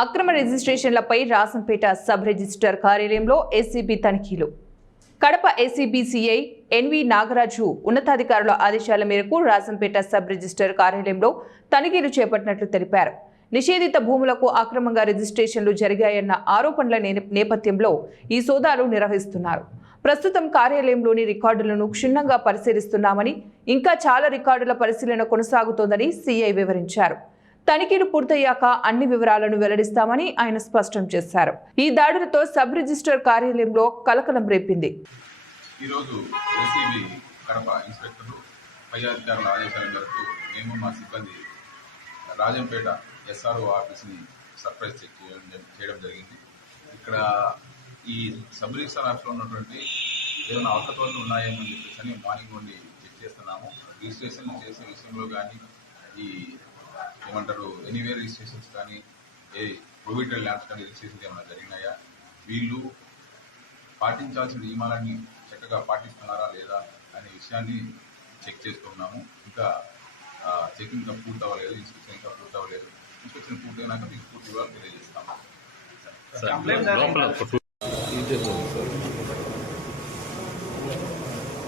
అక్రమ రిజిస్ట్రేషన్లపై Rasampeta sub register కార్యాలయంలో ఏసీబీ తనిఖీలు. కడప ఏసీబీ సీఐ ఎన్వి నాగరాజు ఉన్నతాధికారుల ఆదేశాల మేరకు రాసంపేట సబ్ రిజిస్టర్ కార్యాలయంలో తనిఖీలు చేపట్టినట్లు తెలిపారు. నిషేధిత భూములకు అక్రమంగా రిజిస్ట్రేషన్లు జరిగాయన్న ఆరోపణల నేపథ్యంలో ఈ సోదాలు నిర్వహిస్తున్నారు. ప్రస్తుతం కార్యాలయంలోని రికార్డులను క్షుణ్ణంగా పరిశీలిస్తున్నామని, ఇంకా చాలా రికార్డుల పరిశీలన కొనసాగుతోందని సీఐ వివరించారు. తనిఖీలు పూర్తయ్యాక అన్ని వివరాలను వెల్లడిస్తామని ఆయన స్పష్టం చేశారు. ఈ దాడులతో సబ్ రిజిస్టర్ కార్యాలయంలో కలకలం రేపింది. ఈరోజు ఏసీబీ కడప ఇన్స్పెక్టర్లు పై అధికారుల ఆదేశాల మేరకు మేము మా సిబ్బంది రాజంపేట ఎస్ఆర్ఓ ఆఫీస్ని సర్ప్రైజ్ చెక్ చేయడం జరిగింది. ఇక్కడ ఈ సబ్ రిజిస్టర్ ఆఫీస్లో ఉన్నటువంటి ఏమైనా అవకతవకలు ఉన్నాయని చెప్పేసి మార్నింగ్ నుండి చెక్ చేస్తున్నాము. రిజిస్ట్రేషన్ చేసే విషయంలో కానీ, ఈ ఏమంటారు ఎనీవే రిజిస్ట్రేషన్స్ కానీ, ఏ ప్రొహిబిటెడ్ ల్యాండ్స్ కానీ రిజిస్ట్రేషన్స్ ఏమైనా జరిగినాయా, వీళ్ళు పాటించాల్సిన నియమాలన్నీ చక్కగా పాటిస్తున్నారా లేదా అనే విషయాన్ని చెక్ చేస్తున్నాము. ఇంకా చెకింగ్ ఇంకా పూర్తి అవ్వలేదు, ఇన్స్పెక్షన్ ఇంకా పూర్తి అవ్వలేదు. ఇన్స్పెక్షన్ పూర్తయినాక మీకు పూర్తి వివరాలు తెలియజేస్తాము.